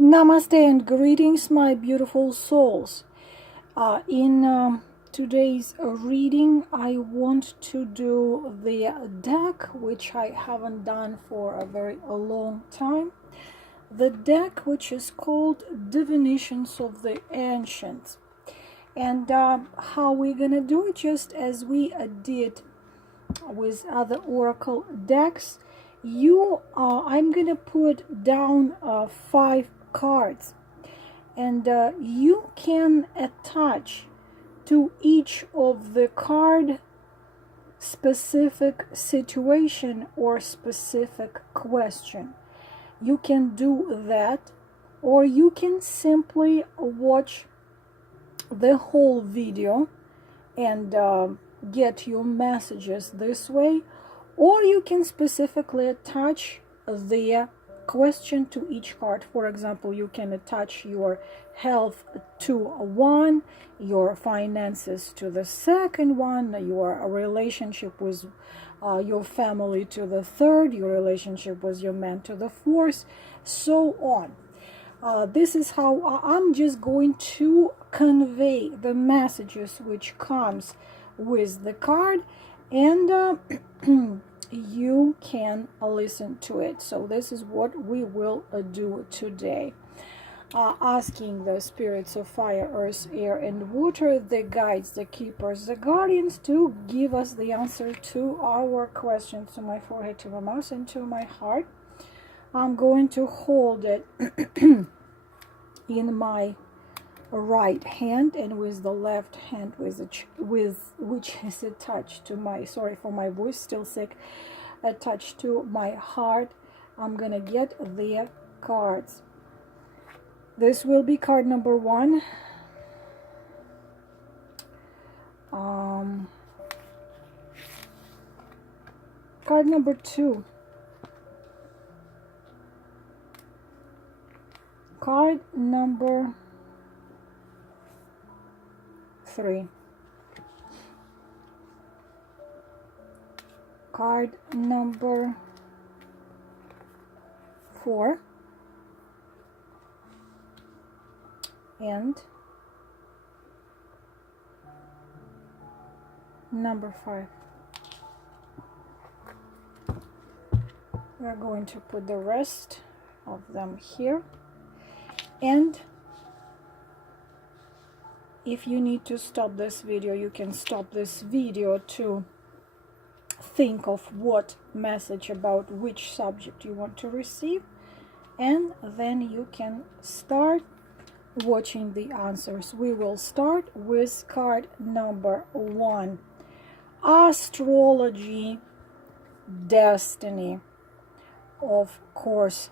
Namaste and greetings, my beautiful souls. In today's reading, I want to do the deck, which I haven't done for a long time. The deck, which is called Divinations of the Ancients. And how we're gonna do it, just as we did with other oracle decks. I'm gonna put down 5 cards, and you can attach to each of the card specific situation or specific question. You can do that, or you can simply watch the whole video and get your messages this way, or you can specifically attach the question to each card. For example, you can attach your health to one, your finances to the second one, your relationship with your family to the third, your relationship with your man to the fourth, so on. This is how I'm just going to convey the messages which comes with the card, and you can listen to it. So this is what we will do today. Asking the spirits of fire, earth, air, and water, the guides, the keepers, the guardians, to give us the answer to our questions. To my forehead, to my mouth, and to my heart. I'm going to hold it in my right hand, and with the left hand which is attached to my, sorry for my voice, still sick, attached to my heart. I'm gonna get the cards. This will be card number 1, card number 2, card number 3, card number 4, and number 5. We're going to put the rest of them here, and if you need to stop this video, you can stop this video to think of what message about which subject you want to receive, and then you can start watching the answers. We will start with card number 1, astrology, destiny. Of course,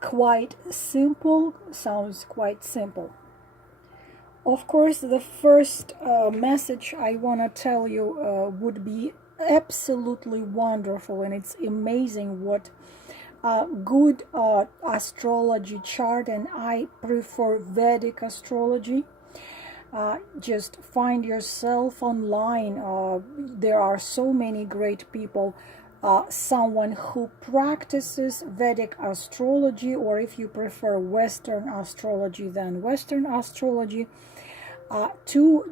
quite simple, sounds quite simple. Of course, the first message I want to tell you would be absolutely wonderful, and it's amazing what good astrology chart, and I prefer Vedic astrology. Just find yourself online. There are so many great people. Someone who practices Vedic astrology, or if you prefer Western astrology, then Western astrology, to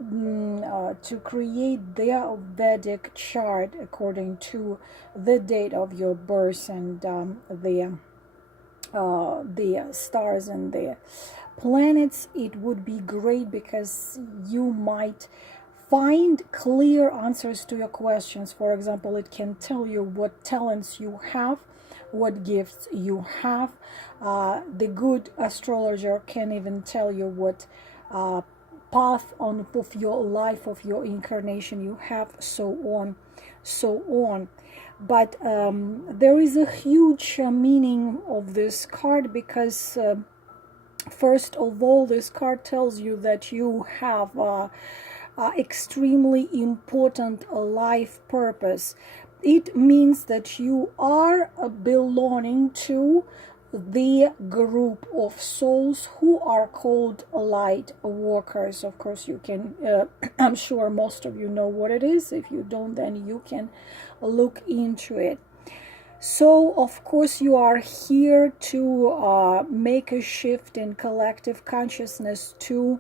create their Vedic chart according to the date of your birth and the stars and the planets. It would be great, because you might find clear answers to your questions. For example, it can tell you what talents you have, what gifts you have. The good astrologer can even tell you what path of your life, of your incarnation you have, so on, so on. But there is a huge meaning of this card, because first of all, this card tells you that you have extremely important life purpose. It means that you are belonging to the group of souls who are called light workers. Of course, you can I'm sure most of you know what it is. If you don't, then you can look into it. So, of course, you are here to make a shift in collective consciousness, to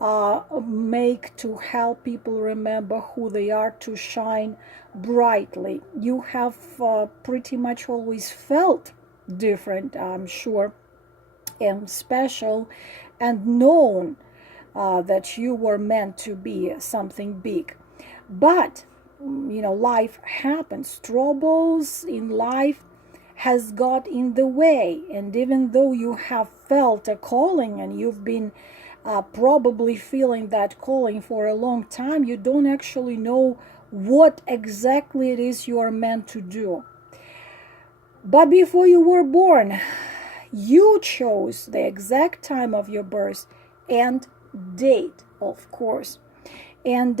help people remember who they are, to shine brightly. You have pretty much always felt different, I'm sure, and special, and known that you were meant to be something big. But life happens. Troubles in life has got in the way, and even though you have felt a calling, and you've been probably feeling that calling for a long time, you don't actually know what exactly it is you are meant to do. But before you were born, you chose the exact time of your birth and date, of course, and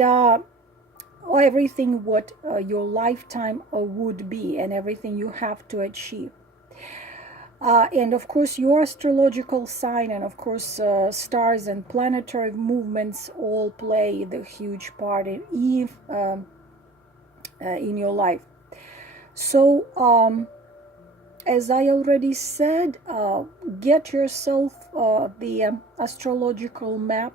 everything what your lifetime would be, and everything you have to achieve. And of course your astrological sign, and of course stars and planetary movements all play the huge part in your life. So as I already said, get yourself the astrological map,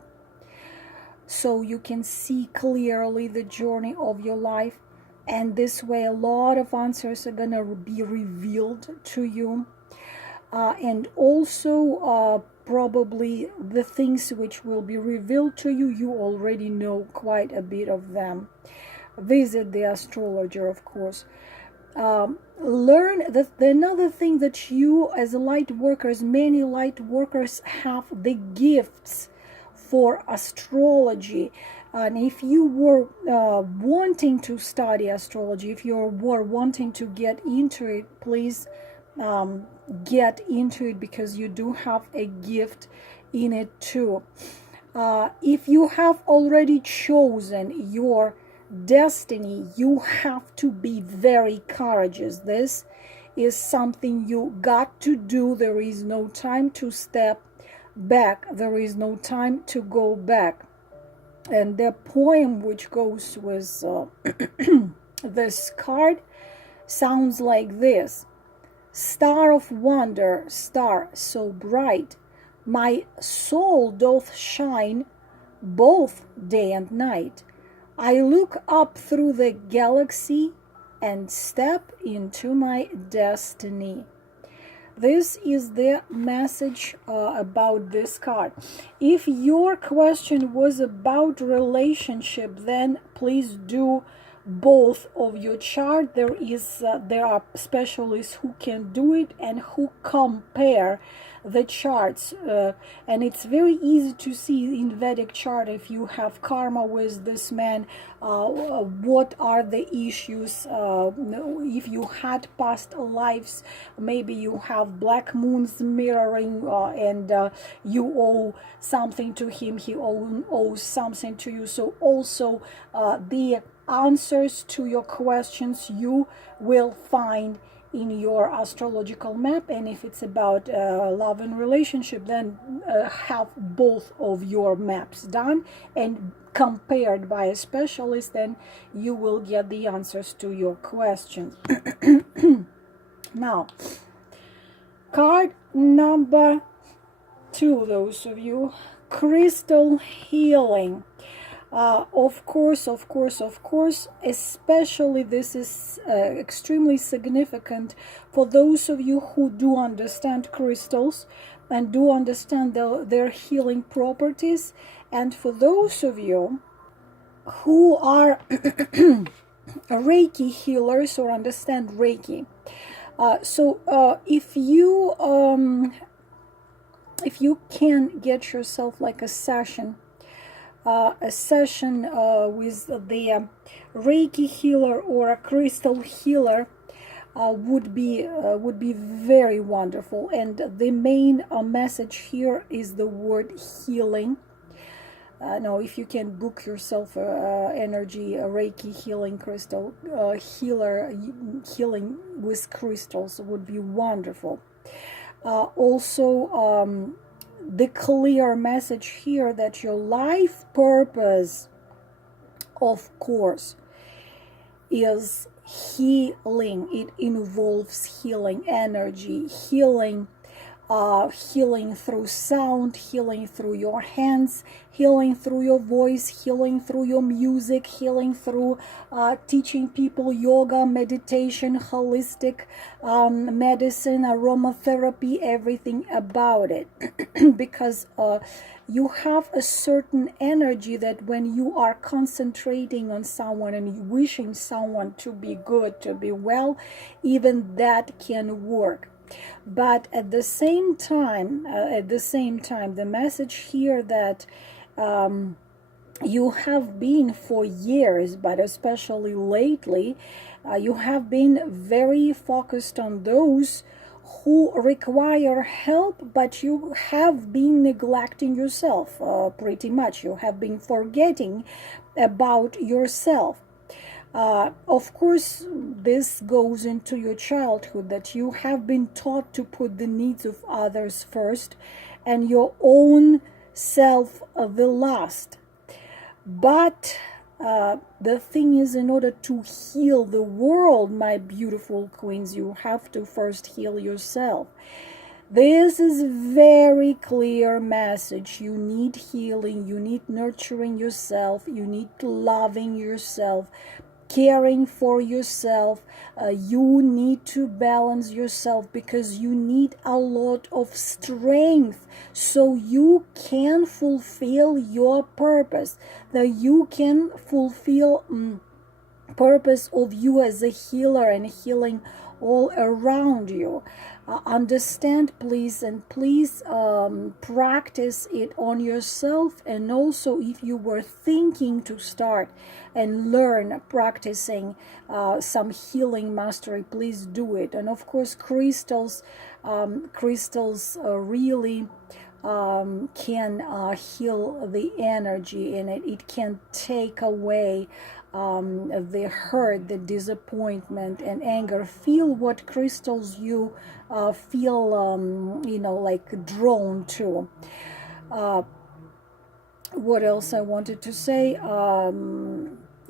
so you can see clearly the journey of your life, and this way a lot of answers are gonna be revealed to you, and also probably the things which will be revealed to you, you already know quite a bit of them. Visit the astrologer, of course. Learn that another thing that you as light workers, many light workers have the gifts for astrology. And if you were wanting to study astrology, if you were wanting to get into it, please get into it, because you do have a gift in it too. If you have already chosen your destiny, you have to be very courageous. This is something you got to do. There is no time to step back. There is no time to go back. And the poem which goes with this card sounds like this: Star of wonder, star so bright, my soul doth shine both day and night. I look up through the galaxy and step into my destiny. This is the message about this card. If your question was about relationship, then please do both of your chart. There are specialists who can do it and who compare the charts, and it's very easy to see in Vedic chart if you have karma with this man, what are the issues, if you had past lives, maybe you have black moons mirroring, and you owe something to him, he owes something to you. So also the answers to your questions you will find in your astrological map. And if it's about love and relationship, then have both of your maps done and compared by a specialist, then you will get the answers to your questions. Now, card number 2, those of you, crystal healing. Of course, especially this is extremely significant for those of you who do understand crystals and do understand their healing properties, and for those of you who are Reiki healers or understand Reiki. So if you can get yourself like a session with the Reiki healer or a crystal healer, would be very wonderful. And the main message here is the word healing. Now, if you can book yourself energy Reiki healing crystal healing with crystals, would be wonderful. Also, the clear message here that your life purpose, of course, is healing. It involves healing energy, healing through sound, healing through your hands, healing through your voice, healing through your music, healing through teaching people yoga, meditation, holistic medicine, aromatherapy, everything about it. Because you have a certain energy that when you are concentrating on someone and wishing someone to be good, to be well, even that can work. But at the same time, the message here that you have been for years, but especially lately, you have been very focused on those who require help, but you have been neglecting yourself, pretty much. You have been forgetting about yourself. Of course, this goes into your childhood, that you have been taught to put the needs of others first and your own self the last. But the thing is, in order to heal the world, my beautiful queens, you have to first heal yourself. This is very clear message. You need healing, you need nurturing yourself, you need loving yourself, caring for yourself. You need to balance yourself, because you need a lot of strength so you can fulfill your purpose, that you can fulfill purpose of you as a healer and healing all around you. Understand, please, and please practice it on yourself. And also, if you were thinking to start and learn practicing some healing mastery, please do it. And of course, crystals really can heal the energy in it. It can take away the hurt, the disappointment, and anger. Feel what crystals you feel, like drawn to. What else I wanted to say?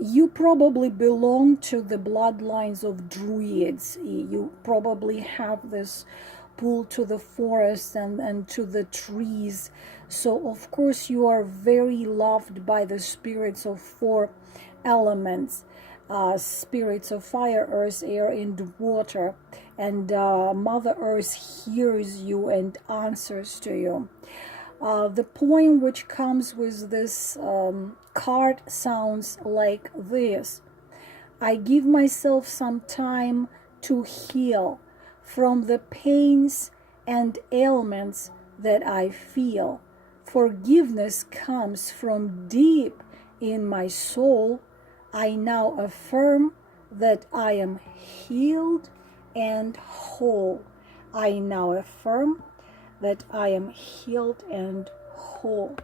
You probably belong to the bloodlines of druids. You probably have this pull to the forest and to the trees. So of course you are very loved by the spirits of 4 elements, spirits of fire, earth, air, and water. And Mother Earth hears you and answers to you. The poem which comes with this card sounds like this: I give myself some time to heal from the pains and ailments that I feel. Forgiveness comes from deep in my soul. I now affirm that I am healed and whole. I now affirm that I am healed and whole.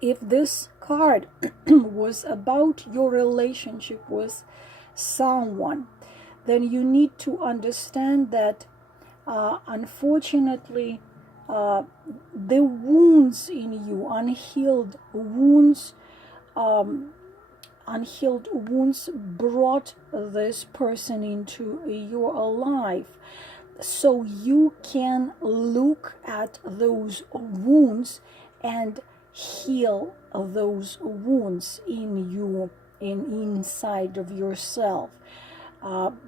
If this card was about your relationship with someone, then you need to understand that unfortunately the wounds in you, unhealed wounds brought this person into your life. So you can look at those wounds and heal those wounds in you, inside of yourself.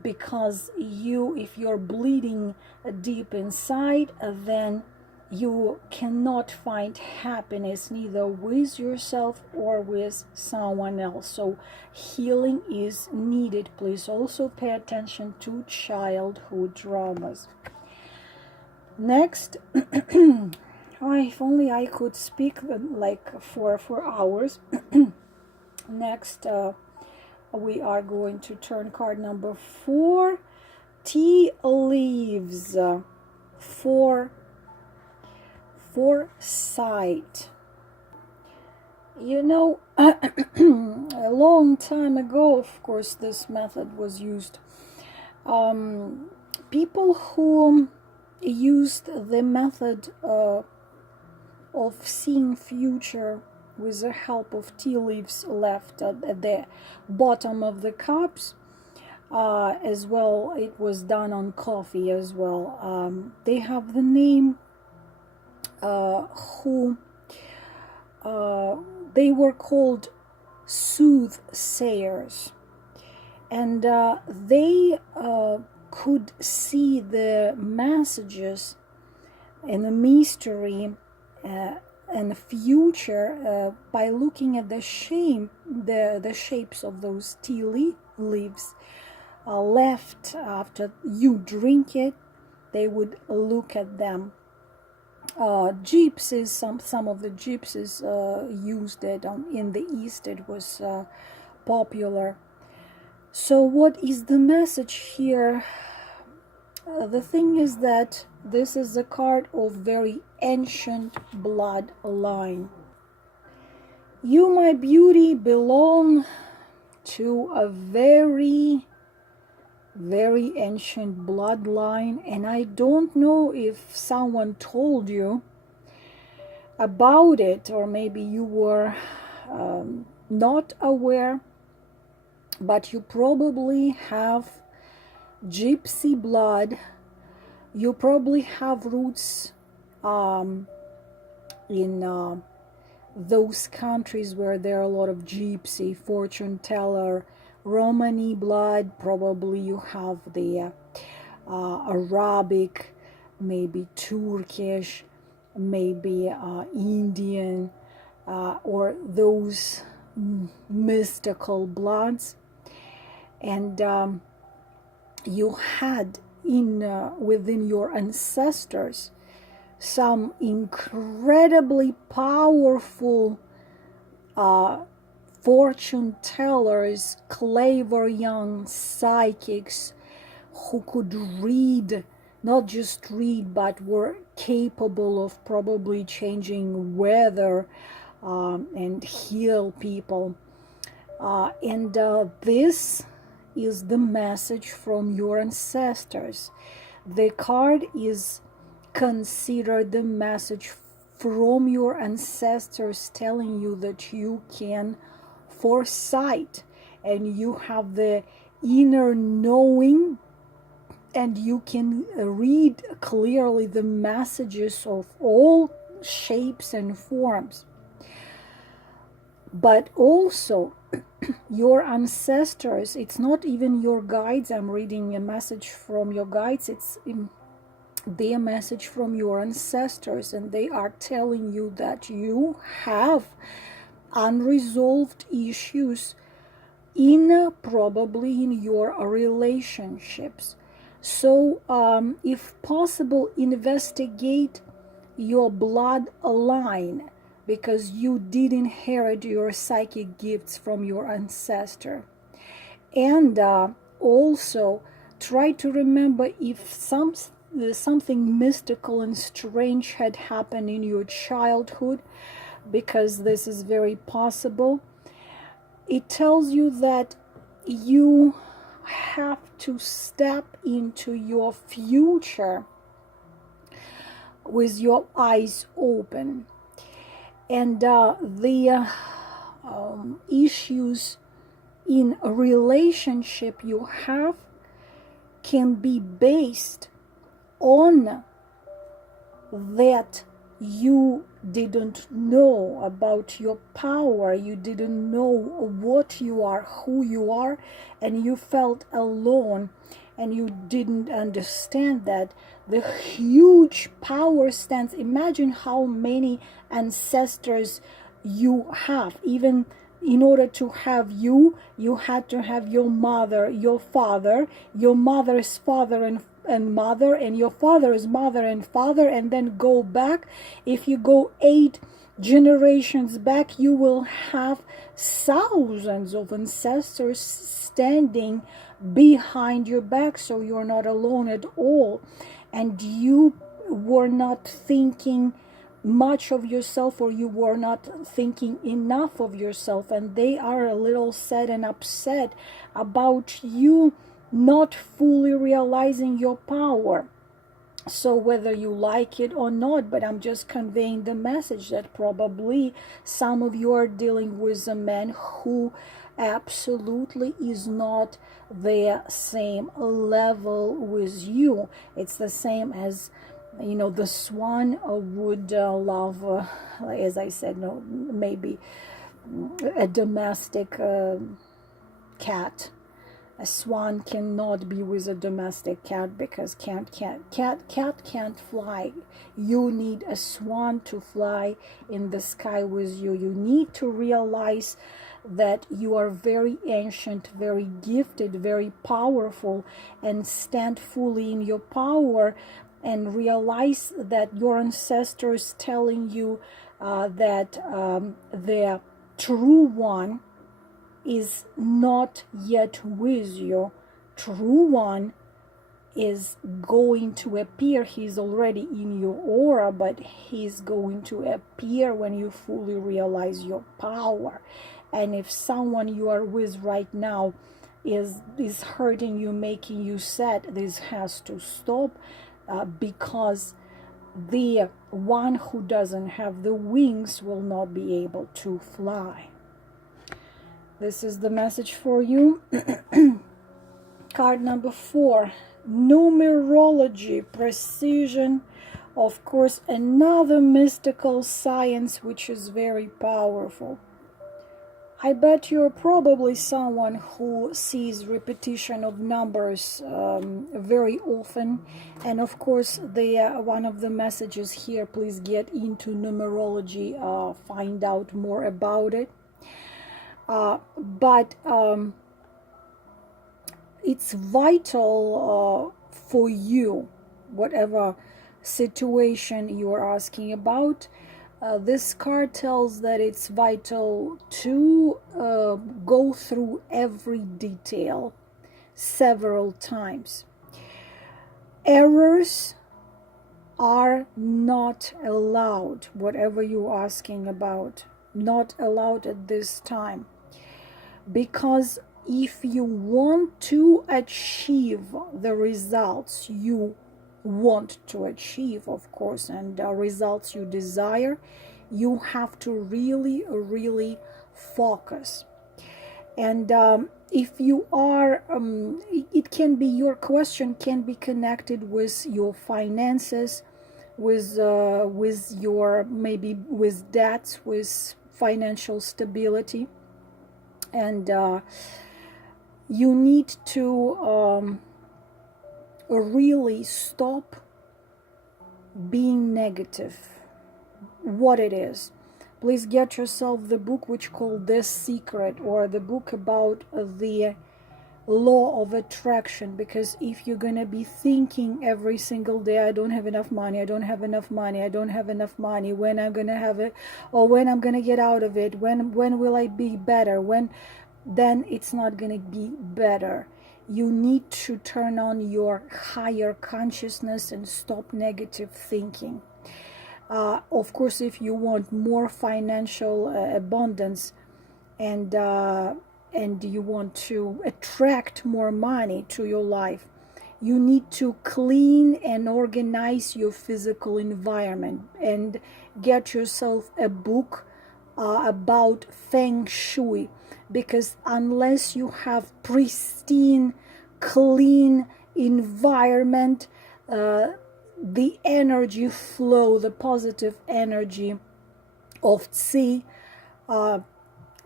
Because if you're bleeding deep inside, then you cannot find happiness neither with yourself or with someone else. So healing is needed. Please also pay attention to childhood traumas. Next, if only I could speak like for hours. Next, we are going to turn card number 4, tea leaves, foresight. You know, a long time ago, of course, this method was used. People who used the method of seeing future with the help of tea leaves left at the bottom of the cups, as well. It was done on coffee as well. They have the name who they were called soothsayers, and they could see the messages and the mystery and the future by looking at the shapes of those tea leaves left after you drink it. They would look at them. Gypsies, some of the gypsies used it. In the East it was popular. So what is the message here? The thing is that this is a card of very ancient bloodline. You, my beauty, belong to a very, very ancient bloodline, and I don't know if someone told you about it, or maybe you were not aware, but you probably have gypsy blood. You probably have roots in those countries where there are a lot of gypsy, fortune teller, Romani blood. Probably you have the Arabic, maybe Turkish, maybe Indian, or those mystical bloods. And you had within your ancestors some incredibly powerful fortune tellers, clairvoyant psychics who could read, not just read, but were capable of probably changing weather and heal people. And this is the message from your ancestors. The card is considered the message from your ancestors, telling you that you can foresight and you have the inner knowing, and you can read clearly the messages of all shapes and forms. But also your ancestors, it's not even your guides. I'm reading a message from your guides. It's their message from your ancestors, and they are telling you that you have unresolved issues probably in your relationships. So if possible, investigate your bloodline, because you did inherit your psychic gifts from your ancestor. And also try to remember if something mystical and strange had happened in your childhood, because this is very possible. It tells you that you have to step into your future with your eyes open. And the issues in a relationship you have can be based on that you didn't know about your power, you didn't know what you are, who you are, and you felt alone, and you didn't understand that the huge power stands. Imagine how many ancestors you have. Even in order to have you had to have your mother, your father, your mother's father and mother, and your father's mother and father, and then go back. If you go 8 generations back, you will have thousands of ancestors standing behind your back, so you're not alone at all. And you were not thinking much of yourself, or you were not thinking enough of yourself, and they are a little sad and upset about you not fully realizing your power. So whether you like it or not, but I'm just conveying the message that probably some of you are dealing with a man who absolutely is not the same level with you. It's the same as, you know, the swan would love, as I said, no, maybe a domestic cat. A swan cannot be with a domestic cat because cat can't fly. You need a swan to fly in the sky with you. You need to realize that you are very ancient, very gifted, very powerful, and stand fully in your power, and realize that your ancestors telling you that the true one is not yet with you. True one is going to appear. He's already in your aura, but he's going to appear when you fully realize your power. And if someone you are with right now is hurting you, making you sad, this has to stop, because the one who doesn't have the wings will not be able to fly. This is the message for you. Card number 4, numerology, precision. Of course, another mystical science which is very powerful. I bet you're probably someone who sees repetition of numbers very often. And of course, one of the messages here, please get into numerology, find out more about it. But it's vital for you, whatever situation you are asking about. This card tells that it's vital to go through every detail several times. Errors are not allowed, whatever you're asking about, not allowed at this time. Because if you want to achieve the results you want to achieve, of course, and the results you desire, you have to really focus. And if you are, it can be, your question can be connected with your finances, with your, maybe with debts, with financial stability. And you need to really stop being negative. What it is, please get yourself the book which called The Secret, or the book about the law of attraction. Because if you're gonna be thinking every single day, I don't have enough money, I don't have enough money, I don't have enough money, when I'm gonna have it, or when I'm gonna get out of it, when will I be better, then it's not gonna be better. You need to turn on your higher consciousness and stop negative thinking. Of course, if you want more financial abundance, and you want to attract more money to your life, you need to clean and organize your physical environment, and get yourself a book about feng shui. Because unless you have pristine, clean environment, the energy flow, the positive energy of Qi,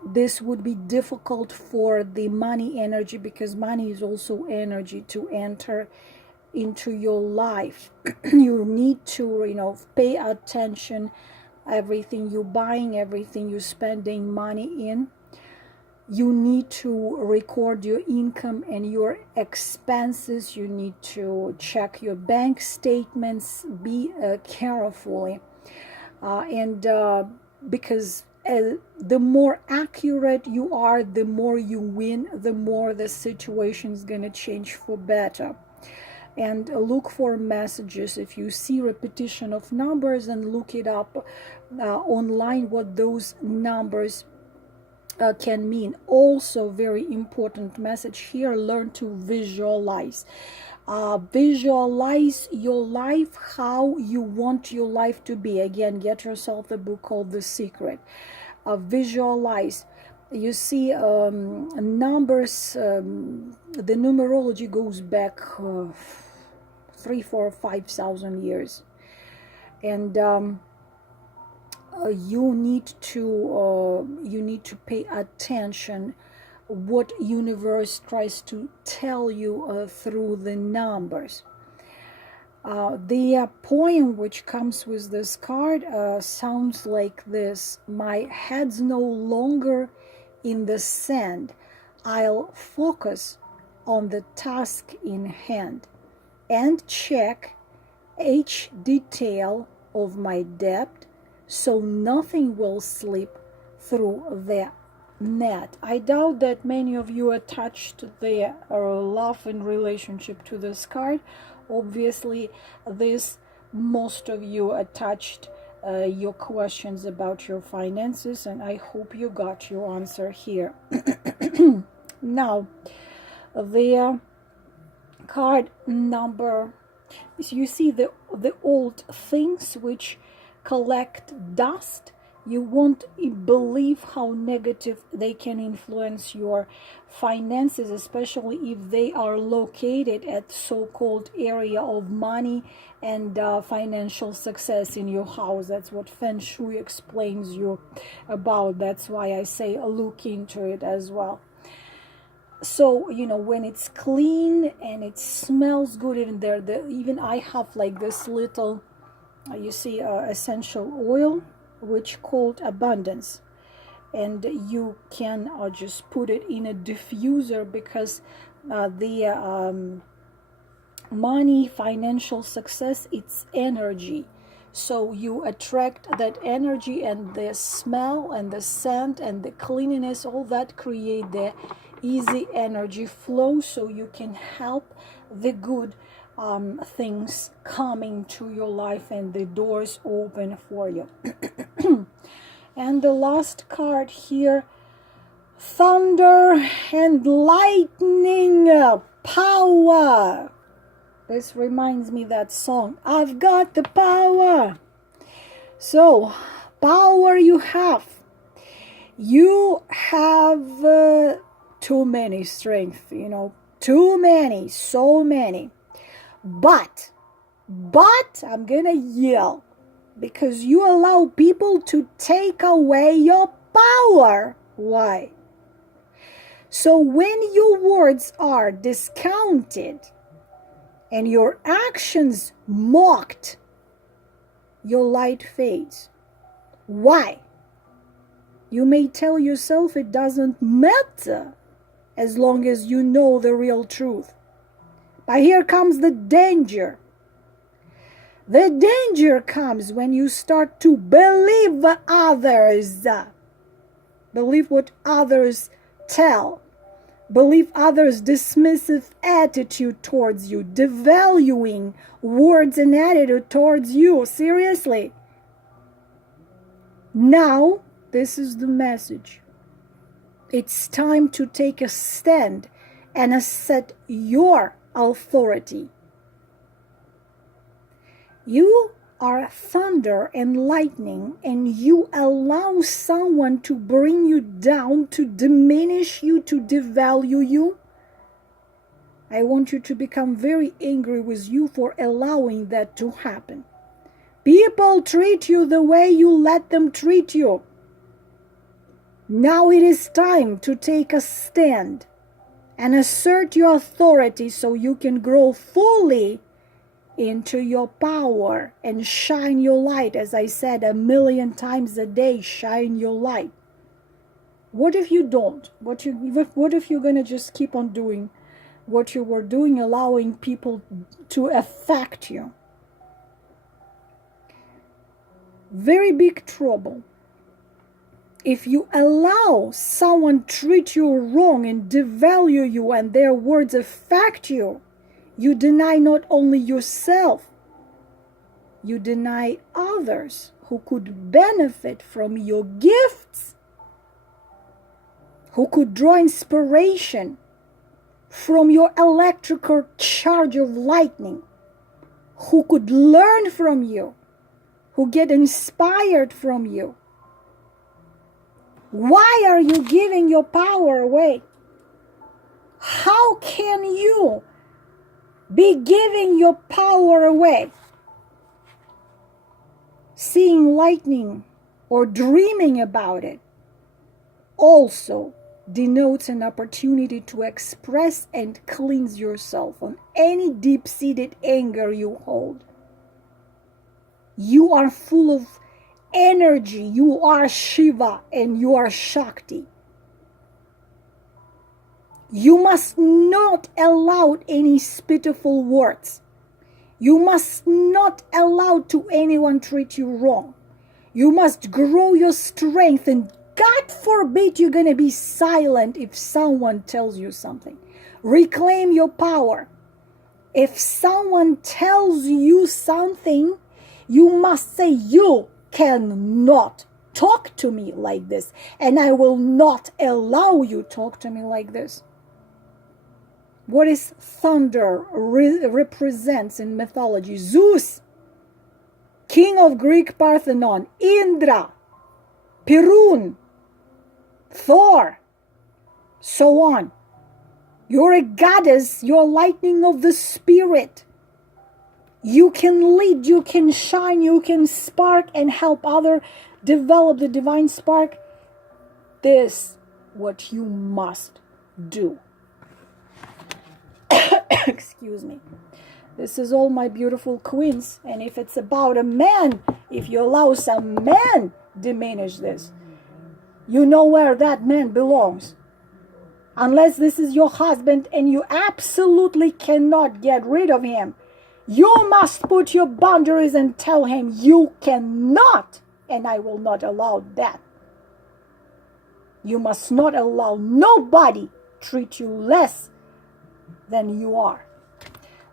this would be difficult for the money energy, because money is also energy, to enter into your life. You need to, pay attention, everything you're buying, everything you're spending money in. You need to record your income and your expenses. You need to check your bank statements, be carefully. Because the more accurate you are, the more you win, the more the situation is going to change for better. And look for messages. If you see repetition of numbers, and look it up online, what those numbers can mean. Also, very important message here, learn to visualize. Visualize your life how you want your life to be. Again, get yourself a book called The Secret. Visualize. You see, numbers, the numerology goes back 3, 4, 5,000 years. And you need to pay attention what universe tries to tell you through the numbers. The poem which comes with this card sounds like this: my head's no longer in the sand, I'll focus on the task in hand and check each detail of my depth so nothing will slip through the net. I doubt that many of you attached their love and relationship to this card. Obviously, most of you attached your questions about your finances, and I hope you got your answer here. Now, the card number, you see the old things which collect dust. You won't believe how negative they can influence your finances, especially if they are located at so-called area of money and financial success in your house. That's what Feng Shui explains you about. That's why I say look into it as well. So, you know, when it's clean and it smells good in there, even I have like this little, you see, essential oil, which called abundance, and you can just put it in a diffuser, because the money, financial success, it's energy. So you attract that energy, and the smell and the scent and the cleanliness, all that create the easy energy flow, so you can help the good things coming to your life and the doors open for you. And the last card here, thunder and lightning power. This reminds me that song, I've got the power. So power you have. You have too many strength, you know, too many, so many. But I'm gonna yell, because you allow people to take away your power. Why? So when your words are discounted and your actions mocked, your light fades. Why? You may tell yourself it doesn't matter as long as you know the real truth. But here comes the danger. The danger comes when you start to believe others. Believe what others tell. Believe others' dismissive attitude towards you, devaluing words and attitude towards you. Seriously. Now, this is the message. It's time to take a stand and assert your authority. You are thunder and lightning, and you allow someone to bring you down, to diminish you, to devalue you. I want you to become very angry with you for allowing that to happen. People treat you the way you let them treat you. Now it is time to take a stand and assert your authority so you can grow fully into your power and shine your light. As I said 1,000,000 times a day, shine your light. What if you don't? What if you're going to just keep on doing what you were doing, allowing people to affect you? Very big trouble. If you allow someone treat you wrong and devalue you and their words affect you, you deny not only yourself, you deny others who could benefit from your gifts, who could draw inspiration from your electrical charge of lightning, who could learn from you, who get inspired from you. Why are you giving your power away? How can you be giving your power away? Seeing lightning or dreaming about it also denotes an opportunity to express and cleanse yourself on any deep-seated anger you hold. You are full of energy. You are Shiva and you are Shakti. You must not allow any spiteful words. You must not allow to anyone treat you wrong. You must grow your strength, and God forbid you're going to be silent if someone tells you something. Reclaim your power. If someone tells you something, you must say, you cannot talk to me like this, and I will not allow you to talk to me like this. What is thunder represents in mythology? Zeus, king of Greek Parthenon, Indra, Perun, Thor, so on. You're a goddess, you're lightning of the spirit. You can lead, you can shine, you can spark and help others develop the divine spark. This what you must do. Excuse me. This is all, my beautiful queens. And if it's about a man, if you allow some man diminish this, you know where that man belongs. Unless this is your husband and you absolutely cannot get rid of him, you must put your boundaries and tell him you cannot, and I will not allow that. You must not allow nobody treat you less than you are.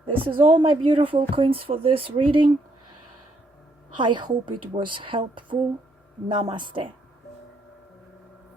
This is all, my beautiful queens, for this reading. I hope it was helpful. Namaste.